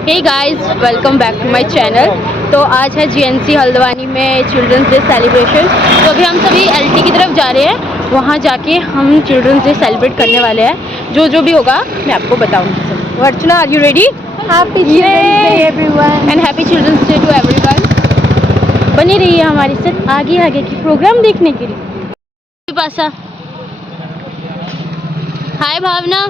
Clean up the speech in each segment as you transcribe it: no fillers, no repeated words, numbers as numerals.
Hey guys, welcome back to my channel. तो आज है जीएनसी हल्द्वानी में चिल्ड्रंस डे सेलिब्रेशन। तो अभी हम सभी एलटी की तरफ जा रहे हैं। वहाँ जाके हम चिल्ड्रंस डे सेलिब्रेट करने वाले हैं। जो भी होगा मैं आपको बताऊंगी। Archana, are you ready? Happy children's day everyone and happy children's day to everyone. बनी रहिए हमारे साथ आगे की प्रोग्राम देखने के लिए। पासा हाय भावना।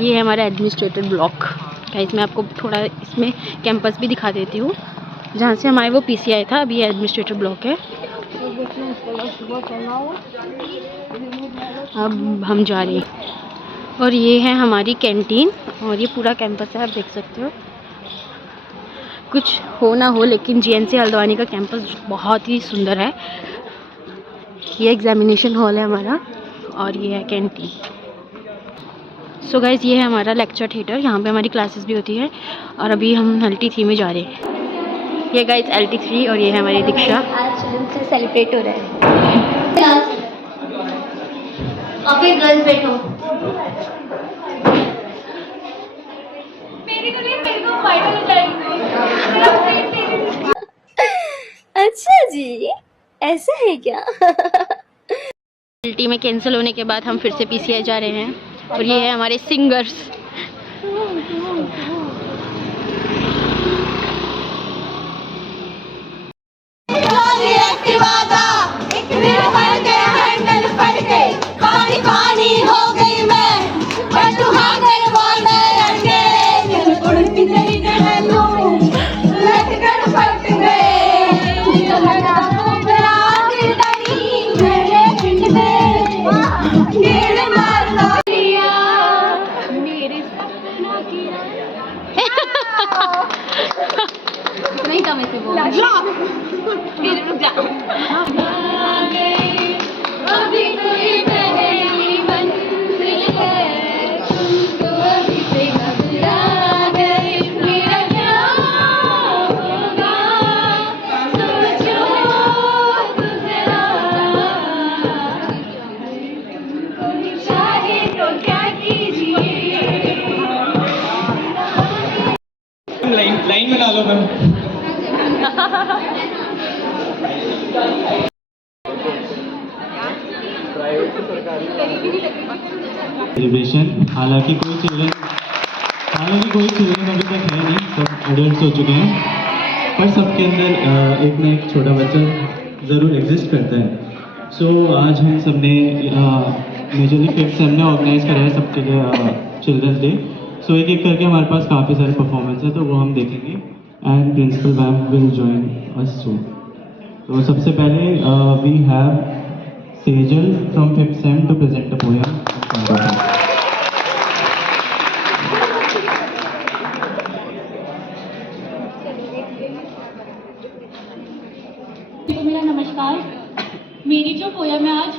ये है हमारा एडमिनिस्ट्रेटिव ब्लॉक। गाइस मैं आपको थोड़ा इसमें कैंपस भी दिखा देती हूँ, जहाँ से हमारे वो पीसीआई था। अभी ये एडमिनिस्ट्रेटिव ब्लॉक है। अब हम जा रहे हैं और ये है हमारी कैंटीन और ये पूरा कैंपस है, आप देख सकते हो। कुछ हो ना हो लेकिन जीएनसी हल्द्वानी का कैंपस बहुत ही सुंदर है। ये एग्जामिनेशन हॉल है हमारा और ये है कैंटीन। सो गाइज ये है हमारा लेक्चर थिएटर, यहाँ पे हमारी क्लासेस भी होती है। और अभी हम LT3 में जा रहे हैं। ये गाइज LT3 और ये है हमारी दीक्षा। आज से सेलिब्रेट हो रहा है। आप एक गर्ल्स बैठो। मेरे को फाइनल हो जाएगी। अच्छा जी, ऐसा है क्या? LT में कैंसिल होने के बाद हम फिर से पीसीआई जा रहे हैं। और ये है हमारे सिंगर्स। नहीं था मैं से बोल मेरे रुक जा। अभी तो ये पहली मंजिल है, तुम अभी से घबरा गए, मेरा क्या होगा सोचो तो जरा, चाहे तो क्या कीजिए। लाइन में डालो मैम। सेलिब्रेशन हालांकि कोई चिल्ड्रन अभी तक है नहीं, सब एडल्ट्स हो चुके हैं, पर सबके अंदर एक ना एक छोटा बच्चा ज़रूर एग्जिस्ट करता है। सो आज हम सबने मेजरली फिफ्थ सेम ने ऑर्गेनाइज करा है सबके लिए चिल्ड्रंस डे। सो एक करके हमारे पास काफ़ी सारे परफॉर्मेंस है, तो वो हम देखेंगे and principal ma'am will join us soon. तो सबसे पहले we have Sejal from fifth sem to present a poem. मेरा नमस्कार। मेरी जो पोयम है आज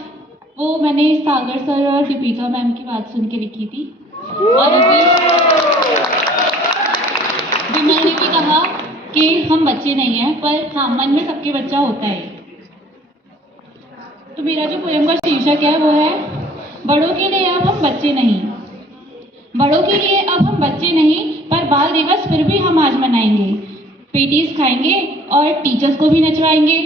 वो मैंने सागर सर और दीपिका मैम की बात सुन के लिखी थी। और अभी विमल ने भी कहा कि हम बच्चे नहीं हैं, पर हाँ मन में सबके बच्चा होता है। तो मेरा जो पोयम का शीर्षक है वो है बड़ों के लिए अब हम बच्चे नहीं। बड़ों के लिए अब हम बच्चे नहीं, पर बाल दिवस फिर भी हम आज मनाएंगे। पेटीज खाएंगे और टीचर्स को भी नचवाएंगे।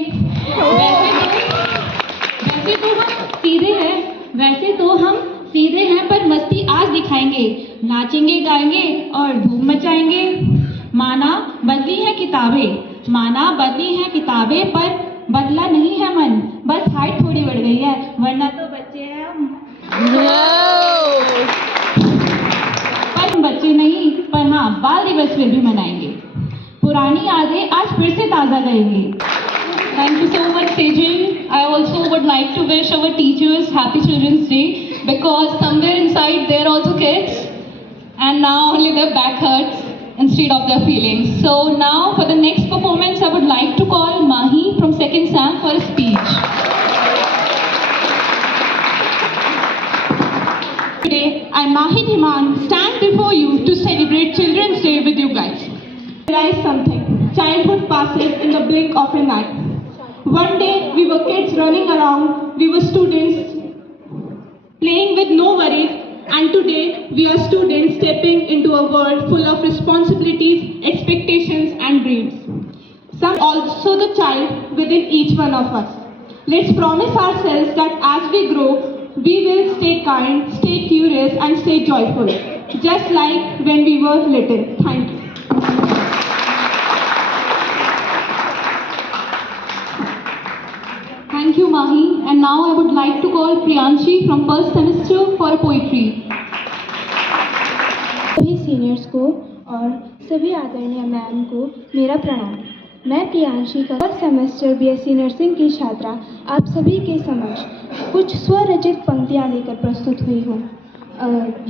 वैसे तो हम सीधे हैं पर मस्ती आज दिखाएंगे। नाचेंगे गाएंगे और धूम मचाएंगे। माना बदली है किताबें पर बदला नहीं है मन, बस हाइट थोड़ी बढ़ गई है, वरना तो बच्चे हैं हम। पर बच्चे नहीं, पर हाँ बाल दिवस फिर भी मनाएंगे। पुरानी यादें आज फिर से ताज़ा करेंगे। Thank you so much, Sejal. I also would like to wish our teachers Happy Children's Day, because somewhere inside they're also kids, and now only their back hurts instead of their feelings. So now for the next performance, I would like to call Mahi from 2nd Sam for a speech. Today, I, Mahi Dhiman, stand before you to celebrate Children's Day with you guys. Realize something. Childhood passes in the blink of an eye. One day we were kids running around, we were students playing with no worries, and And today, we are students stepping into a world full of responsibilities, expectations, and dreams. Some also the child within each one of us. Let's promise ourselves that as we grow, we will stay kind, stay curious, and stay joyful, just like when we were little. Thank you. Thank you, Mahi. And now I would like to call Priyanshi from first semester for a poetry. सभी seniors को और सभी आदरणीय ma'am को मेरा प्रणाम। मैं प्रियांशी का फर्स्ट सेमेस्टर बीएससी नर्सिंग की छात्रा आप सभी के समक्ष कुछ स्वरचित पंक्तियाँ लेकर प्रस्तुत हुई हूँ।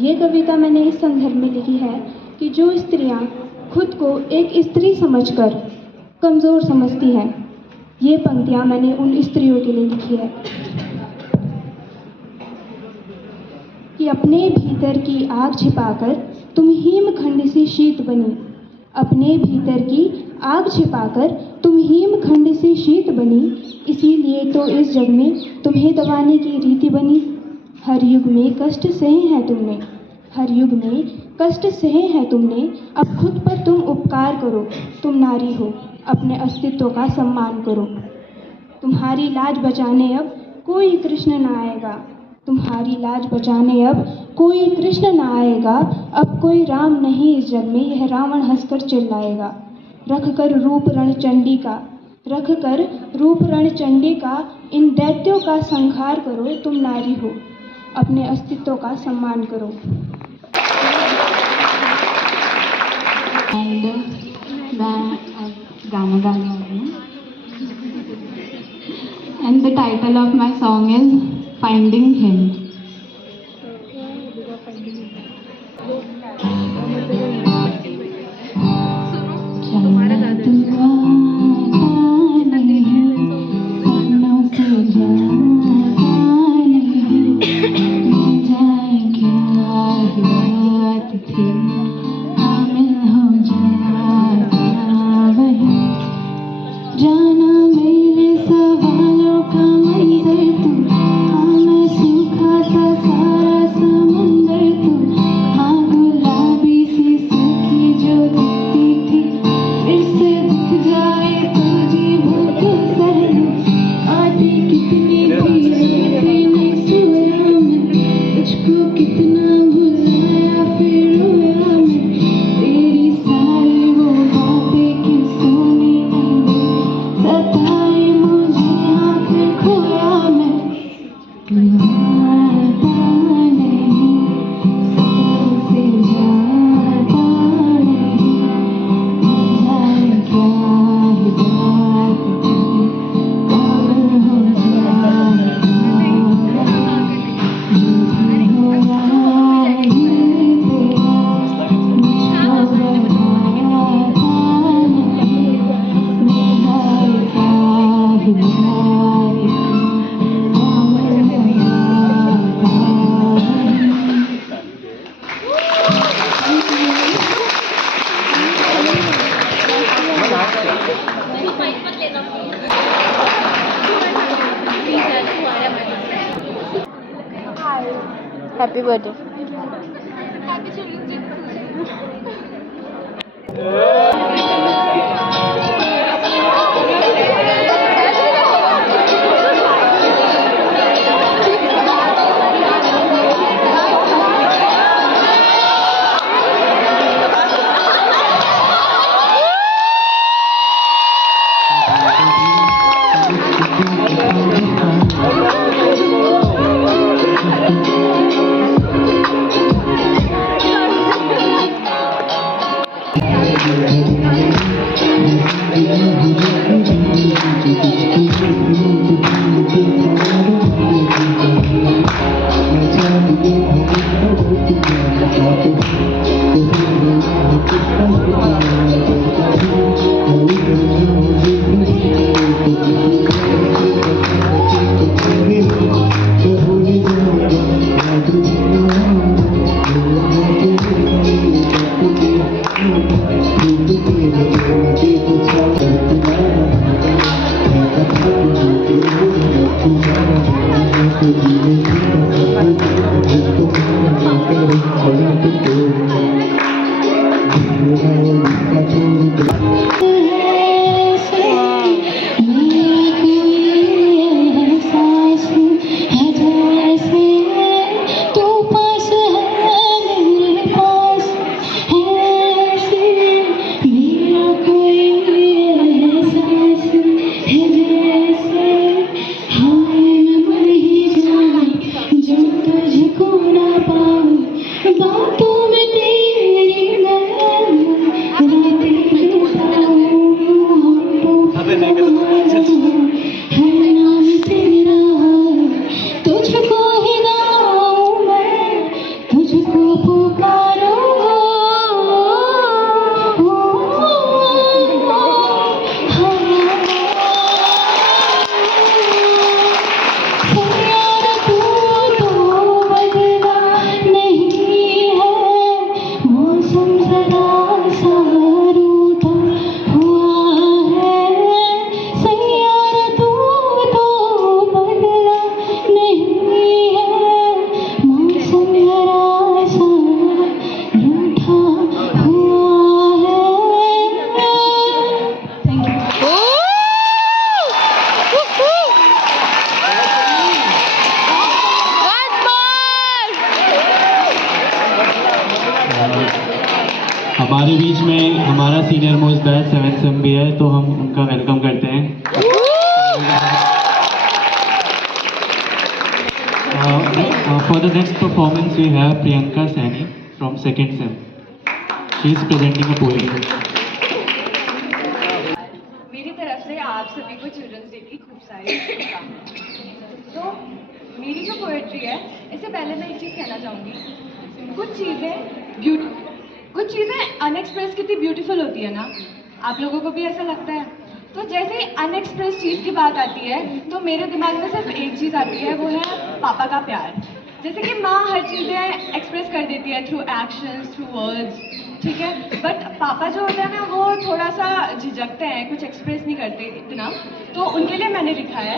ये कविता मैंने इस संदर्भ में लिखी है कि जो स्त्रियाँ खुद को एक स्त्री समझकर कमज़ोर समझती हैं, ये पंक्तियाँ मैंने उन स्त्रियों के लिए लिखी है कि अपने भीतर की आग छिपाकर तुम हिमखंड सी शीत बनी, अपने भीतर की आग छिपाकर तुम हिमखंड सी शीत बनी, इसीलिए तो इस जग में तुम्हें दबाने की रीति बनी। हर युग में कष्ट सहे हैं तुमने, हर युग में कष्ट सहे हैं तुमने, अब खुद पर तुम उपकार करो। तुम नारी हो, अपने अस्तित्व का सम्मान करो। तुम्हारी लाज बचाने अब कोई कृष्ण न आएगा, तुम्हारी लाज बचाने अब कोई कृष्ण न आएगा, अब कोई राम नहीं इस जग में, यह रावण हंसकर चिल्लाएगा। रख कर रूप रणचंडी का, रख कर रूप रणचंडी का, इन दैत्यों का संहार करो। तुम नारी हो, अपने अस्तित्व का सम्मान करो। And the title of my song is Finding Him. Happy birthday. Thank you. हमारे बीच में हमारा senior most batch 7th same भी है, तो हम उनका वेलकम करते हैं। For the next performance we have Priyanka Saini from 2nd sem. She is presenting a poem. मेरी तरफ से आप सभी को चिल्ड्रंस डे की खूब सारी शुभकामनाएं। तो मेरी जो पोएट्री है, इससे पहले मैं एक चीज़ कहना चाहूँगी। कुछ चीज़ें अनएक्सप्रेस कितनी ब्यूटीफुल होती है ना, आप लोगों को भी ऐसा लगता है? तो जैसे अनएक्सप्रेस चीज़ की बात आती है तो मेरे दिमाग में सिर्फ एक चीज़ आती है, वो है पापा का प्यार। जैसे कि माँ हर चीज़ें एक्सप्रेस कर देती है थ्रू एक्शंस, थ्रू वर्ड्स, ठीक है, बट पापा जो होते हैं ना, वो थोड़ा सा झिझकते हैं, कुछ एक्सप्रेस नहीं करते इतना। तो उनके लिए मैंने लिखा है,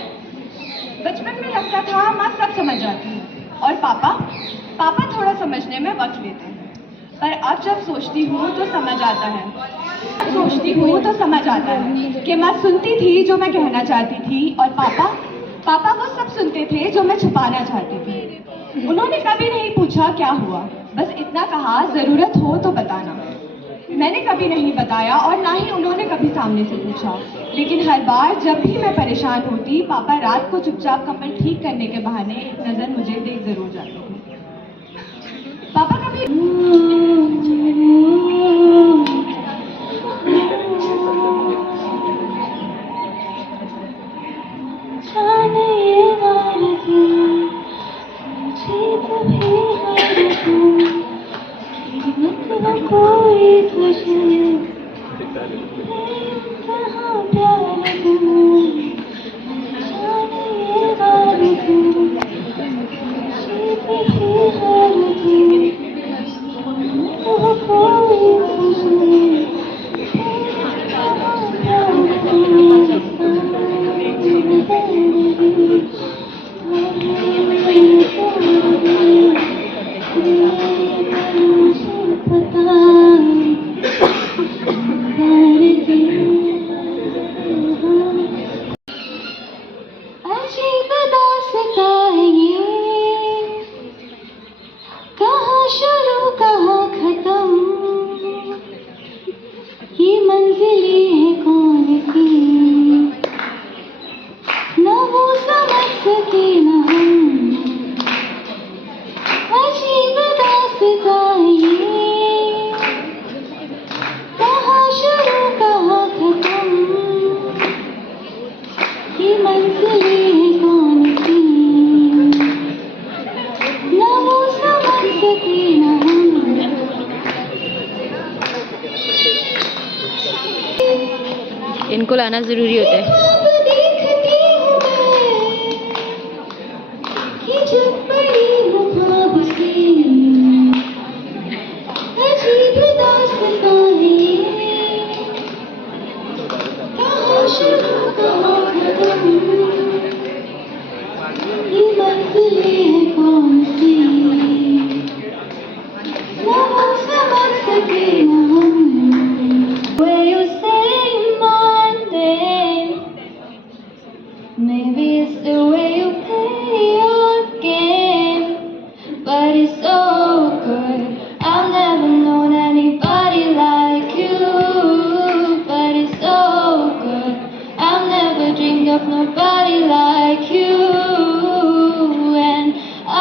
बचपन में लगता था माँ सब समझ जाती है और पापा थोड़ा समझने में वक्त लेते हैं, पर अब जब सोचती हूँ तो समझ आता है कि माँ सुनती थी जो मैं कहना चाहती थी, और पापा वो सब सुनते थे जो मैं छुपाना चाहती थी। उन्होंने कभी नहीं पूछा क्या हुआ, बस इतना कहा ज़रूरत हो तो बताना। मैंने कभी नहीं बताया और ना ही उन्होंने कभी सामने से पूछा, लेकिन हर बार जब भी मैं परेशान होती, पापा रात को चुपचाप कपल ठीक करने के बहाने एक नज़र मुझे देख जरूर जाते थे। पापा कभी इनको लाना ज़रूरी होता है। Maybe it's the way you play your game, but it's so good. I've never known anybody like you, but it's so good. I've never dreamed of nobody like you, and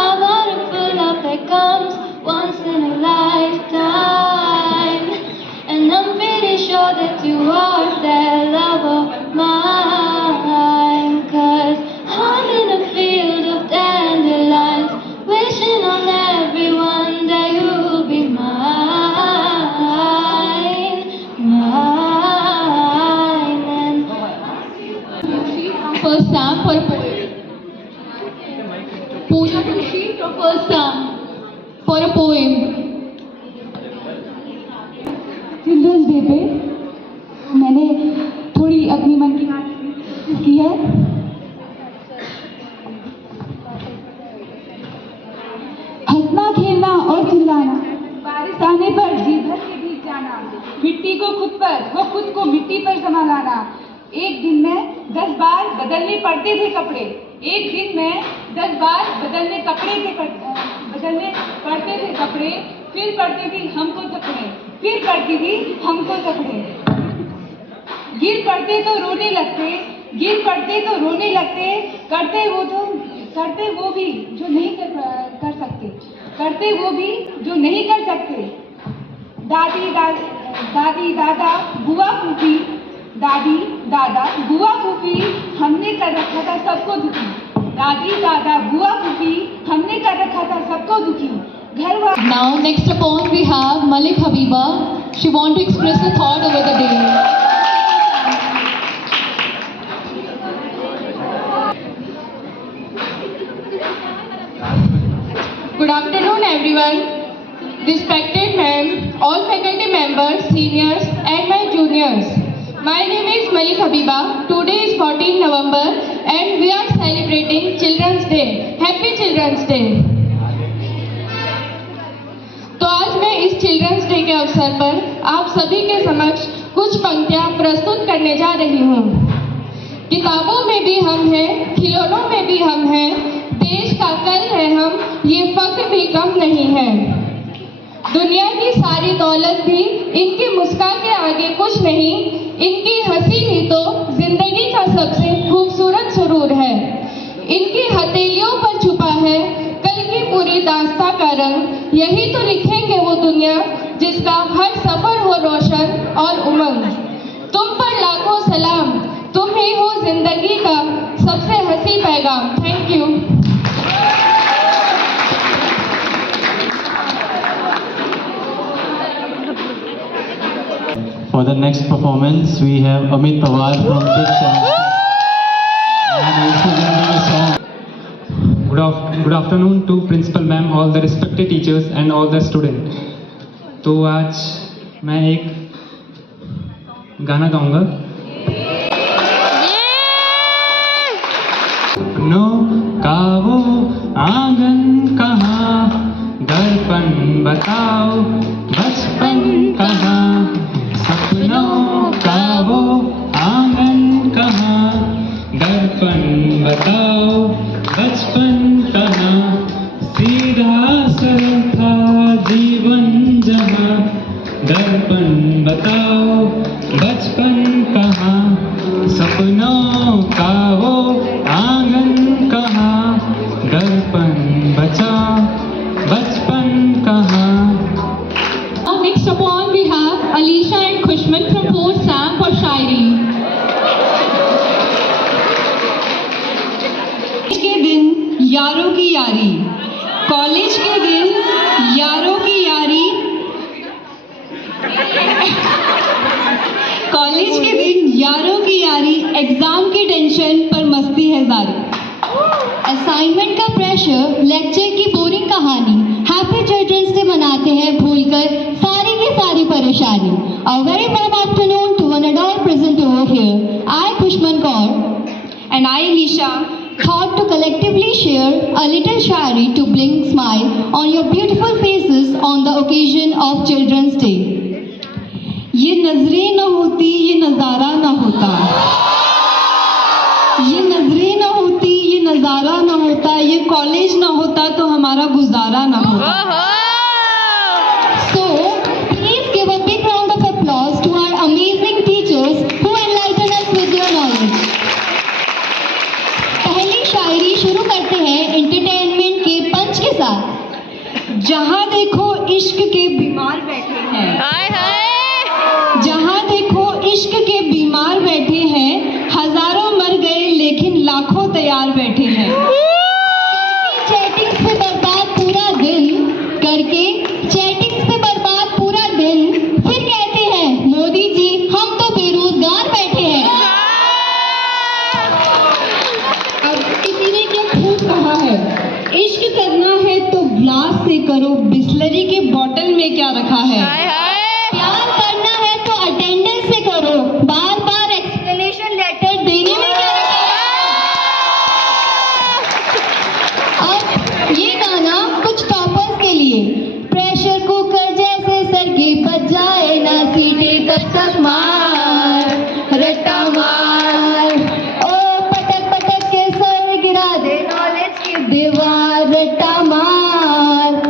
I wanna feel love that comes once in a lifetime, and I'm pretty sure that you are that love of mine. First Sam for a poem. Pooja Doshi from First Sam for a poem. Children's day पे मैंने थोड़ी अपनी मन की बात की है। हंसना, खेलना और चिल्लाना, बारिश आने पर जी भर के भीग जाना, मिट्टी को खुद पर वो खुद को मिट्टी पर संभालना। एक दिन में 10 बार बदलने पड़ते थे कपड़े, एक दिन में 10 बार बदलने कपड़े थे पढ़ते थे कपड़े, फिर पढ़ती थी हमको थपड़े, फिर पढ़ती थी हमको थपड़े। गिर पड़ते तो रोने लगते, गिर पड़ते तो रोने लगते, करते वो भी जो नहीं कर सकते, करते वो भी जो नहीं कर सकते। दादी दादा बुआ फूफी, दादी दादा बुआ फूफी, हमने कर रखा था सबको दुखी। दादी दादा बुआ फूफी, हमने कर रखा था सबको दुखी। Now next upon we have Malik Habiba. She want to express her thought over the day. Good afternoon everyone. Respected ma'am, all faculty members, seniors and my juniors. My name is Malik Habiba. Today is 14 November and we are celebrating Children's Day. Happy Children's Day. तो आज मैं इस children's day के अवसर पर आप सभी के समक्ष कुछ पंक्तियाँ प्रस्तुत करने जा रही हूँ। किताबों में भी हम हैं, खिलौनों में भी हम हैं, देश का कल है हम, ये फक्र भी कम नहीं है। दुनिया की सारी दौलत भी इनकी मुस्कान के आगे कुछ नहीं, इनकी हंसी ही तो जिंदगी का सबसे खूबसूरत सुरूर है। इनकी हथेलियों पर छुपा है कल की पूरी दास्तां का रंग, यही तो लिखेंगे वो दुनिया जिसका हर सफर हो रोशन और उमंग। तुम पर लाखों सलाम, तुम ही हो जिंदगी का सबसे हंसी पैगाम। Thank you. For the next performance, we have Amit Pawar from 5th semester. And he's presenting a song. Good afternoon to principal ma'am, all the respected teachers and all the students. तो आज मैं एक गाना गाऊंगा। सपनों का वो आंगन कहाँ, दर्पण बताओ बचपन कहाँ। सपनों का वो आंगन कहाँ, दर्पण बताओ बचपन कहाँ। सीधा सरल था जीवन जहाँ, दर्पण बताओ बचपन कहाँ। सपनों का वो आंगन कहाँ, दर्पण बचाओ बचपन कहाँ। Now next upon we have Alisha and Khushman from 4th Sam for शायरी। के दिन यारों की यारी, कॉलेज के दिन यारों की यारी, कॉलेज के दिन यारों की यारी, एग्जाम की टेंशन पर मस्ती है जारी। असाइनमेंट का प्रेशर, लेक्चर की बोरिंग कहानी, हैप्पी चिल्ड्रंस डे मनाते हैं भूलकर सारी की सारी परेशानी। A very warm afternoon to one and all present over here. I, Khushman Kaur, And I, Alisha, thought to collectively share a little shayari to bring smile on your beautiful faces on the occasion of Children's Day. ये नजरें न होती ये नजारा न होता, ये नजरें न होती ये नजारा न होता, ये कॉलेज न होता तो हमारा गुजारा न होता। So, please give a big round of applause to our amazing teachers who enlighten us with their knowledge. पहली शायरी शुरू करते हैं एंटरटेनमेंट के पंच के साथ। जहाँ देखो इश्क के बीमार बैठे हैं, जहाँ देखो इश्क के बीमार बैठे हैं, हजारों मर गए लेकिन लाखों तैयार बैठे हैं। चैटिंग से बर्बाद पूरा दिन करके, चैटिंग से बर्बाद पूरा दिन, फिर कहते हैं मोदी जी हम तो बेरोजगार बैठे हैं। अब किसी ने क्या खूब कहा है, इश्क करना है तो ग्लास से करो, बिस्लरी के बोतल में क्या रखा है। प्यार करना है तो अटेंडेंस से करो, बार बार एक्सप्लेनेशन लेटर देने में क्या रखा है। अब ये गाना कुछ टॉपर्स के लिए। प्रेशर कुकर जैसे सर की बच जाए ना सीटी, तब तक मार रट्टा मार, ओ पटक पटक के सर गिरा दे नॉलेज की दीवार, रट्टा मार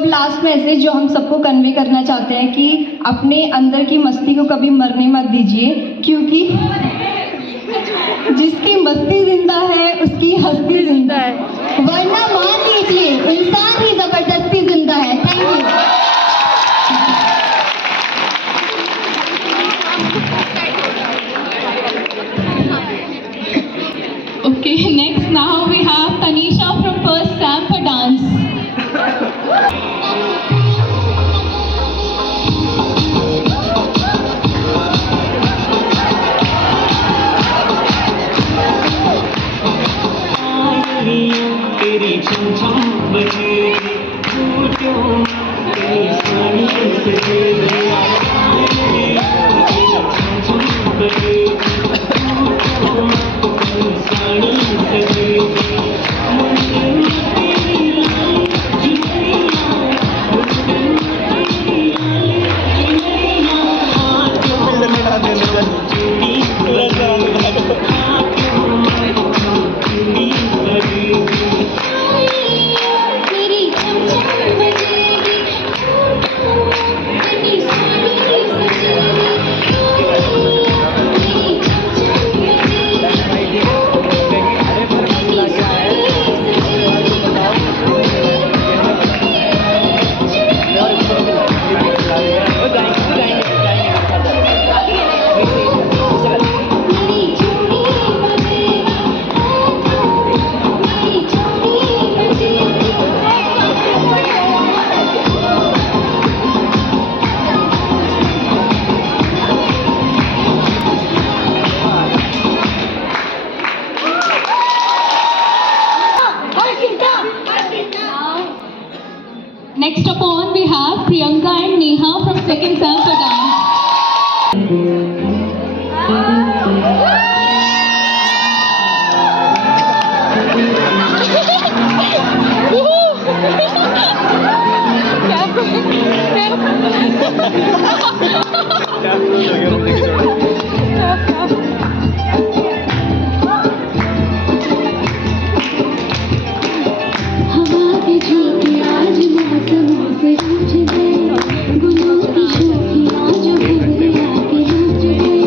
अब लास्ट मैसेज जो हम सबको कन्वे करना चाहते हैं कि अपने अंदर की मस्ती को कभी मरने मत दीजिए, क्योंकि जिसकी मस्ती जिंदा है उसकी हस्ती जिंदा है, वरना मान लीजिए इंसान ही जबरदस्ती जिंदा है। Thank you. Okay, next now we have Tanisha from First Sam for dance. तेरी छमछम बजेगी, फूटों तेरी साड़ी सजेगी, छमछम बजेगी, फूटों तेरी sari सजेगी, Next upon we have Priyanka and Neha from Second Sam for dance. हवा के झोंके आज मौसमों से रूठ गए, गुलों की शोखियाँ जो भंवरे आके रूठ गए,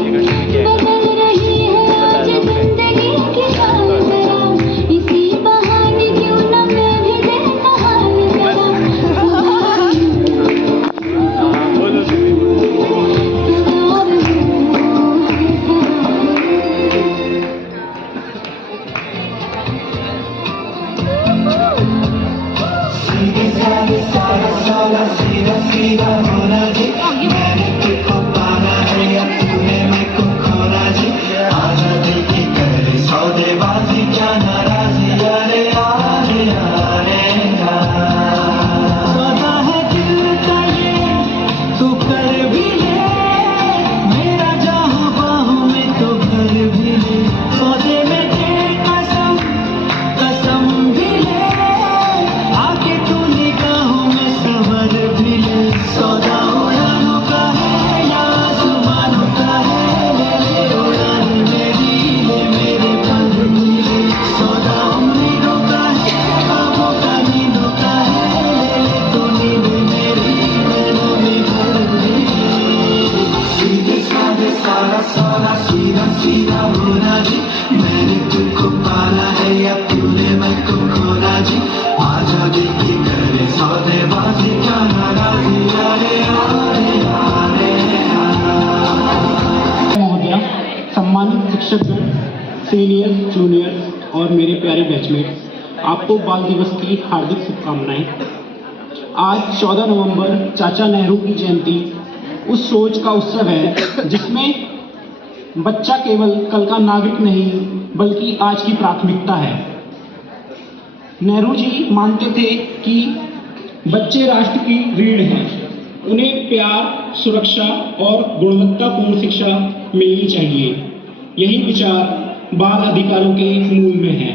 बदल रही है आज जिंदगी की चाल जरा, इसी बहाने क्यों न मैं भी देखा हाल जरा, सम्मानित शिक्षकगण, सीनियर, जूनियर और मेरे प्यारे बैचमेट्स, आपको बाल दिवस की हार्दिक शुभकामनाएं। आज 14 नवंबर चाचा नेहरू की जयंती उस सोच का उत्सव है जिसमें बच्चा केवल कल का नागरिक नहीं बल्कि आज की प्राथमिकता है। नेहरू जी मानते थे कि बच्चे राष्ट्र की रीढ़ हैं, उन्हें प्यार, सुरक्षा और गुणवत्तापूर्ण शिक्षा मिलनी चाहिए। यही विचार बाल अधिकारों के मूल में है।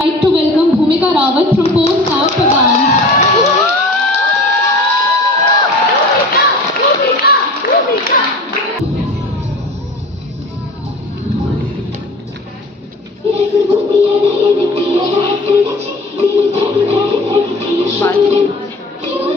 I'd like to welcome Bhumika Rawat from Post Sam for dance. Bye.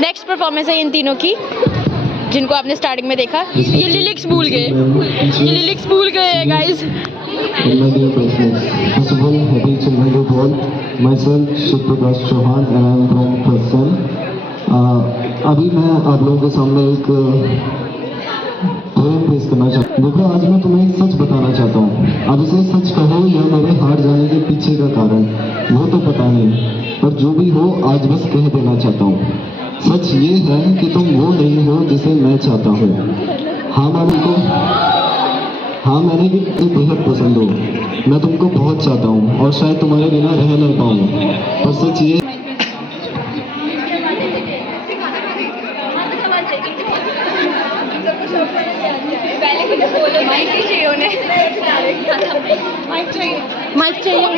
Next performance है इन तीनों की, जिनको आपने स्टार्टिंग में देखा। ये लिरिक्स भूल गए, ये लिरिक्स भूल गए हैं guys. My dear classmates, first of all, happy children to all. Myself Shiv Prakash Chauhan and I am from first sem. अभी मैं आप लोगों के सामने एक पोएम पेश करना चाहता हूँ। देखो, आज मैं तुम्हें एक सच बताना चाहता हूँ। अब इसे सच कहो या मेरे हार जाने के पीछे का कारण, वो तो पता नहीं, पर जो भी हो आज बस कह देना चाहता हूँ। सच ये है कि तुम वो नहीं हो जिसे मैं चाहता हूँ। हाँ मैंने भी तुम्हें बेहद पसंद हो। मैं तुमको बहुत चाहता हूँ और शायद तुम्हारे बिना रह नहीं पाऊँ, पर सच ये माइक चाहिए।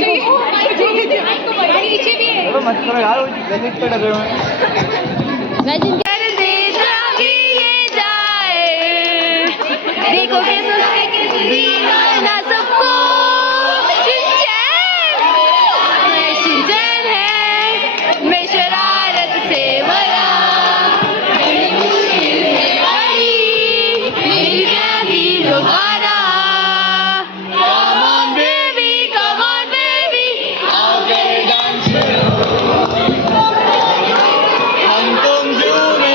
देखो ना सबको चैन है, मैं शरारत से भरा मेरी प्यारी दोबारा। Come on baby, आओ के डांस करो, हम तुम झूमे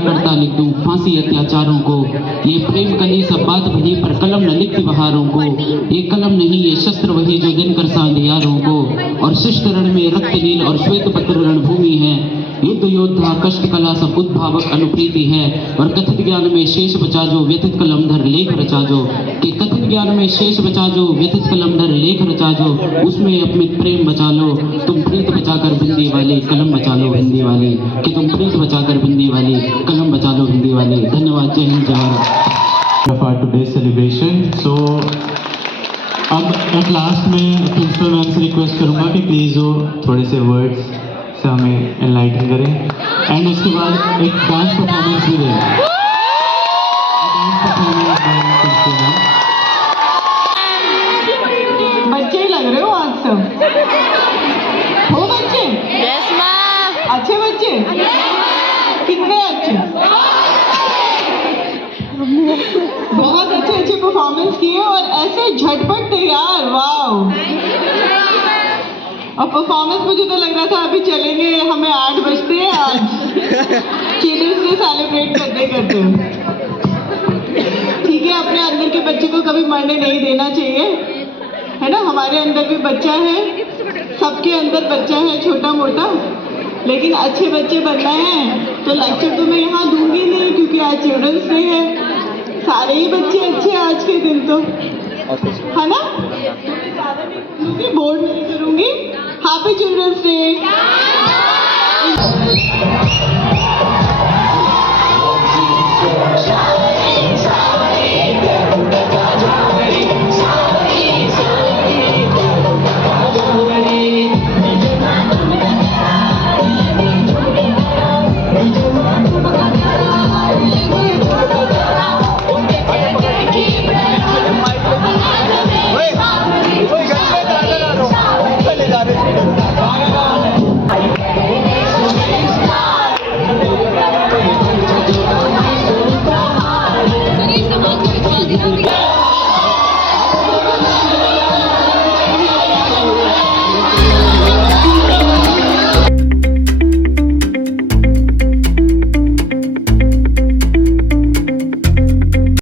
करता लिख दूं फांसी अत्याचारों को। ये प्रेम कली सब बात भली पर कलम न लिखती बहारों को। ये कलम नहीं ये शस्त्र वही जो दिन कर सांधियारों को। और शिष्ट रण में रक्त नील और श्वेत पत्र रणभूमि है। युद्ध योद्धा कष्ट कला सब उद्भावक अनुप्रीति है। और कथित ज्ञान में शेष बचा जो व्यथित कलमधर लेख रचा जो। कि कथित ज्ञान में शेष बचा जो व्यथित कलमधर लेख रचा जो। उसमें अपने प्रेम बचा लो तुम प्रीत बचाकर बिंदी वाले कलम बचा लो हिंदी वाले। कि तुम प्रीत बचाकर बिंदी वाले कलम बचा लो हिंदी वाले। धन्यवाद। जय हिंद जय Bharat. of our today's celebration. So अब एट लास्ट में प्रिंसिपल मैम से रिक्वेस्ट करूँगा कि प्लीज़ वो थोड़े से वर्ड्स से हमें एनलाइटन करें एंड उसके बाद एक डांस परफॉर्मेंस भी दें। बच्चे ही लग रहे हो आज सब। हो बच्चे? यस माँ। अच्छे बच्चे? कितने अच्छे? बहुत अच्छे अच्छे परफॉर्मेंस किए और ऐसे झटपट तैयार। वाओ। और परफॉर्मेंस मुझे तो लग रहा था अभी चलेंगे, हमें 8 बजते हैं आज चिल्ड्रंस डे सेलिब्रेट करते करते। ठीक है, अपने अंदर के बच्चे को कभी मरने नहीं देना चाहिए, है ना। हमारे अंदर भी बच्चा है, सबके अंदर बच्चा है छोटा मोटा, लेकिन अच्छे बच्चे बनना है। तो लेक्चर तो मैं यहाँ दूंगी नहीं क्योंकि आज चिल्ड्रंस डे है। सारे ही बच्चे अच्छे आज के दिन तो, है ना। बोर्ड नहीं करूंगी। Happy children's day.